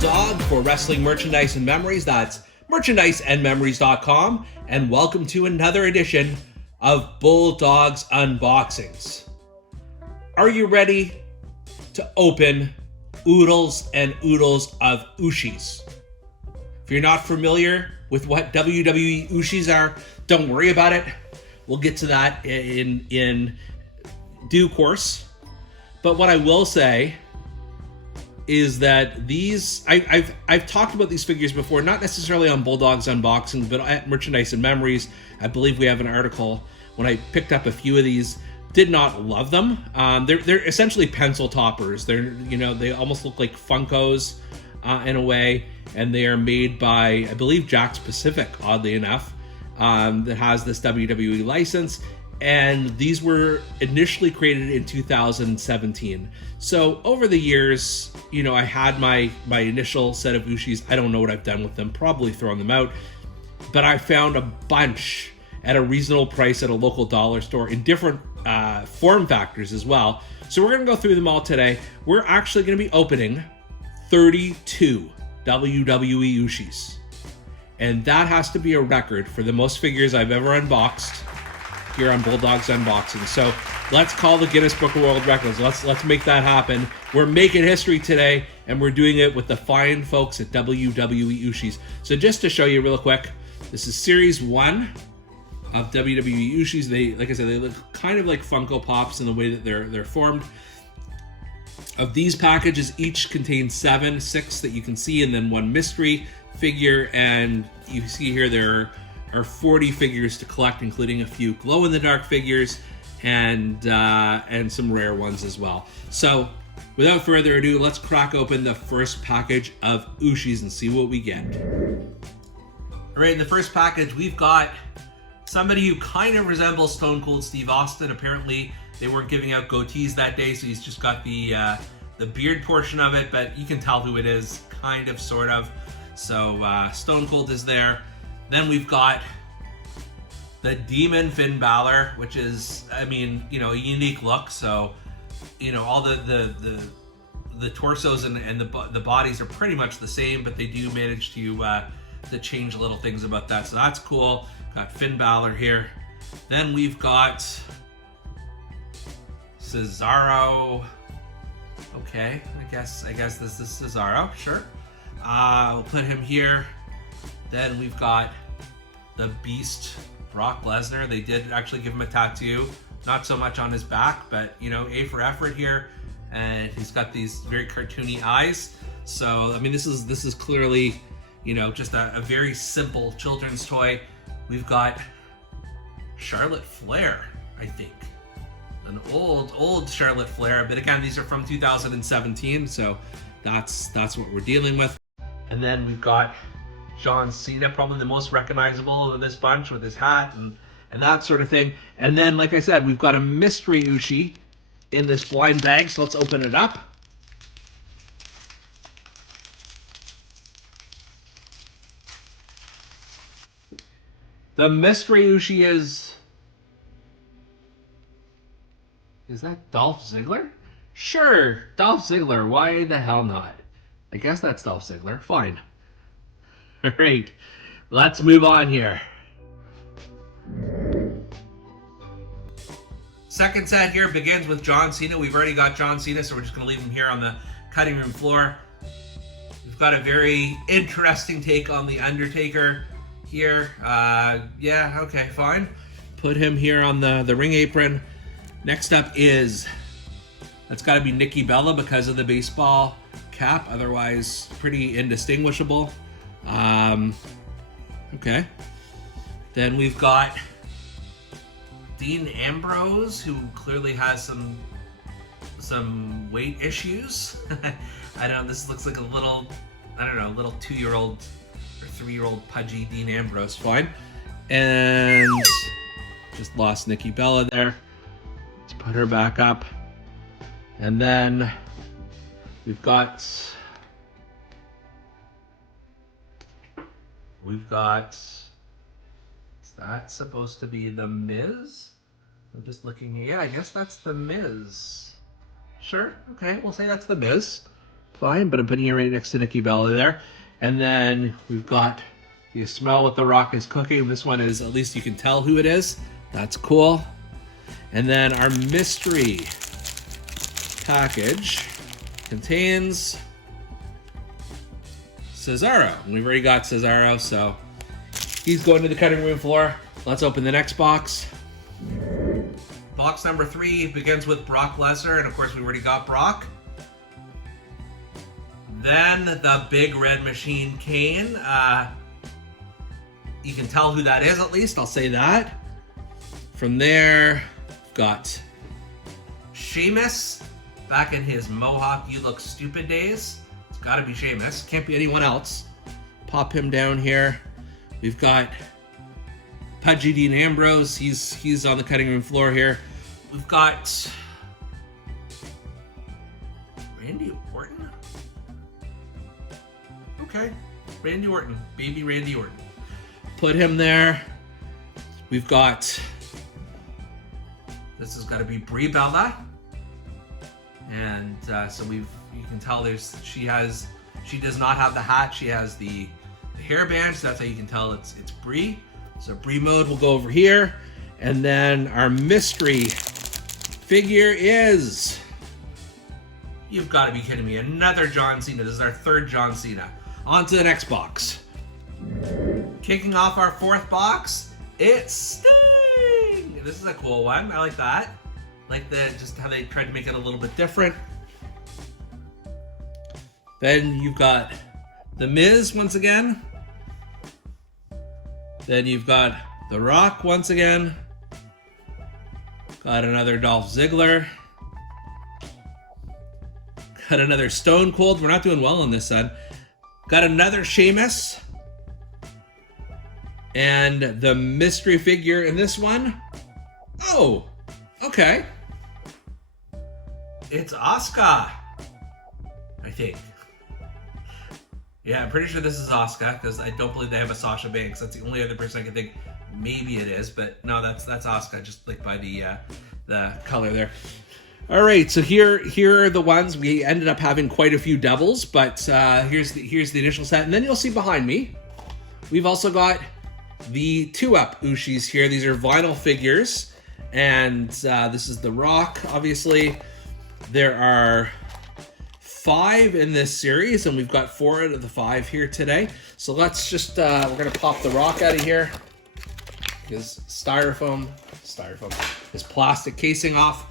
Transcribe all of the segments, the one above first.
Bulldog for wrestling merchandise and memories. That's merchandiseandmemories.com. And welcome to another edition of Bulldog's Unboxings. Are you ready to open oodles and oodles of ooshies? If you're not familiar with what WWE OOSHIES are, don't worry about it. We'll get to that in due course. But what I will say is that these, I've talked about these figures before, not necessarily on Bulldog's Unboxing, but at Merchandise and Memories. I believe we have an article when I picked up a few of these. Did not love them. They're essentially pencil toppers. They almost look like Funkos in a way, and they are made by, I believe, Jakks Pacific, oddly enough, that has this WWE license. And these were initially created in 2017. So over the years, I had my initial set of ooshies. I don't know what I've done with them, probably thrown them out. But I found a bunch at a reasonable price at a local dollar store in different form factors as well. So we're going to go through them all today. We're actually going to be opening 32 WWE OOSHIES. And that has to be a record for the most figures I've ever unboxed here on Bulldog's Unboxing. So let's call the Guinness Book of World Records. Let's make that happen. We're making history today, and we're doing it with the fine folks at WWE OOSHIES. So just to show you real quick, this is Series 1 of WWE OOSHIES. They, like I said, they look kind of like Funko Pops in the way that they're formed. Of these packages, each contains 6 that you can see, and then one mystery figure. And you see here there are 40 figures to collect, including a few glow-in-the-dark figures and some rare ones as well. So without further ado, let's crack open the first package of OOSHIES and see what we get. All right, in the first package, we've got somebody who kind of resembles Stone Cold Steve Austin. Apparently, they weren't giving out goatees that day, so he's just got the beard portion of it, but you can tell who it is, kind of, sort of. So Stone Cold is there. Then we've got the Demon Finn Balor, which is, a unique look. So, all the torsos and the bodies are pretty much the same, but they do manage to change little things about that. So that's cool. Got Finn Balor here. Then we've got Cesaro. Okay, I guess this is Cesaro. Sure. We'll put him here. Then we've got the Beast, Brock Lesnar. They did actually give him a tattoo. Not so much on his back, but, A for effort here. And he's got these very cartoony eyes. So, this is clearly, just a very simple children's toy. We've got Charlotte Flair, I think. An old Charlotte Flair. But again, these are from 2017, so that's what we're dealing with. And then we've got John Cena, probably the most recognizable of this bunch, with his hat and that sort of thing. And then, like I said, we've got a mystery Ooshie in this blind bag, so let's open it up. The mystery Ooshie is that Dolph Ziggler? Sure, Dolph Ziggler. Why the hell not? I guess that's Dolph Ziggler. Fine. All right, let's move on here. Second set here begins with John Cena. We've already got John Cena, so we're just going to leave him here on the cutting room floor. We've got a very interesting take on The Undertaker here. Yeah, okay, fine. Put him here on the ring apron. Next up that's got to be Nikki Bella because of the baseball cap. Otherwise, pretty indistinguishable. Okay. Then we've got Dean Ambrose, who clearly has some weight issues. I don't know, this looks like a little 2-year-old or 3-year-old pudgy Dean Ambrose. Fine. And just lost Nikki Bella there. Let's put her back up. And then we've got is that supposed to be The Miz? I'm just looking here. Yeah, I guess that's The Miz. Sure, okay, we'll say that's The Miz. fine, but I'm putting it right next to Nikki Bella there. And then we've got, you smell what the Rock is cooking. This one is, at least you can tell who it is. That's cool. And then our mystery package contains Cesaro. We've already got Cesaro, so he's going to the cutting room floor. Let's open the next box. Box number 3 begins with Brock Lesnar, and of course we already got Brock. Then the Big Red Machine Kane. You can tell who that is, at least, I'll say that. From there, got Sheamus, back in his Mohawk You Look Stupid days. It's gotta be Sheamus, can't be anyone else. Pop him down here. We've got Pudgy Dean Ambrose, he's on the cutting room floor here. We've got Randy Orton. Okay, Randy Orton, baby Randy Orton. Put him there. We've got, this has got to be Brie Bella, and so you can tell she does not have the hat. She has the hairband, so that's how you can tell it's Brie. So Brie mode will go over here, and then our mystery figure is, you've got to be kidding me, another John Cena. This is our 3rd John Cena. On to the next box. Kicking off our 4th box, it's Sting. This is a cool one. I like that. Like just how they tried to make it a little bit different. Then you've got The Miz once again. Then you've got The Rock once again. Got another Dolph Ziggler. Got another Stone Cold. We're not doing well on this side. Got another Sheamus. And the mystery figure in this one. Oh, okay. It's Asuka, I think. Yeah, I'm pretty sure this is Asuka, because I don't believe they have a Sasha Banks. That's the only other person I can think maybe it is, but no, that's Asuka, just like by the color there. All right, so here are the ones. We ended up having quite a few doubles, but here's the initial set, and then you'll see behind me, we've also got the 2-up OOSHIES here. These are vinyl figures, and this is The Rock, obviously. There are 5 in this series, and we've got 4 out of the 5 here today. So let's just, we're gonna pop The Rock out of here. His styrofoam, his plastic casing off.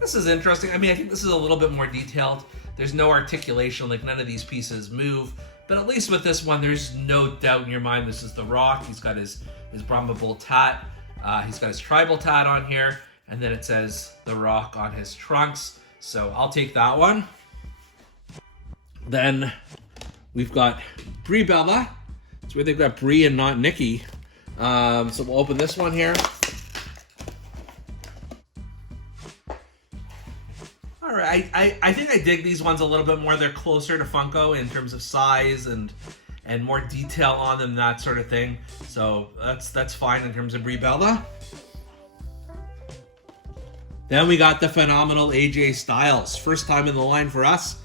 This is interesting. I mean, I think this is a little bit more detailed. There's no articulation, like none of these pieces move. But at least with this one, there's no doubt in your mind this is The Rock. He's got his Brahma Bull tat. He's got his tribal tat on here. And then it says The Rock on his trunks. So I'll take that one. Then we've got Brie Bella. It's where they've got Brie and not Nikki. So we'll open this one here. All right, I think I dig these ones a little bit more. They're closer to Funko in terms of size and more detail on them, that sort of thing. So that's fine in terms of Brie Bella. Then we got the phenomenal AJ Styles. First time in the line for us.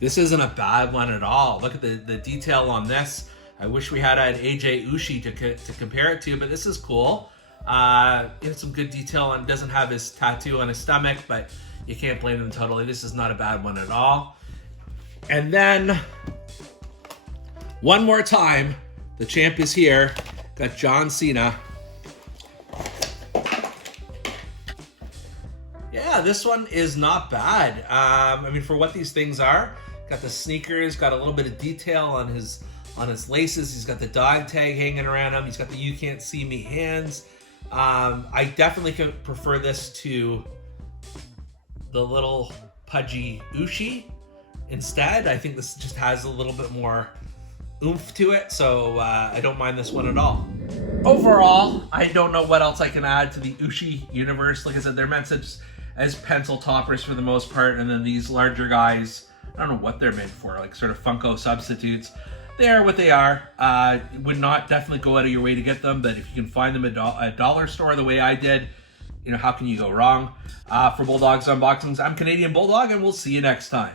This isn't a bad one at all. Look at the detail on this. I wish we had an AJ Ushi to compare it to, but this is cool. It has some good detail on, doesn't have his tattoo on his stomach, but you can't blame them totally. This is not a bad one at all. And then, one more time, the champ is here. Got John Cena. Yeah, this one is not bad. I mean, for what these things are, got the sneakers, got a little bit of detail on his laces. He's got the dog tag hanging around him. He's got the "You Can't See Me" hands. I definitely could prefer this to the little pudgy Ushi instead. I think this just has a little bit more oomph to it, so I don't mind this one at all. Overall, I don't know what else I can add to the Ushi universe. Like I said, they're meant to just as pencil toppers for the most part, and then these larger guys, I don't know what they're made for, like sort of Funko substitutes. They are what they are. Would not definitely go out of your way to get them, but if you can find them at a dollar store the way I did, how can you go wrong? For Bulldog's Unboxings, I'm Canadian Bulldog, and we'll see you next time.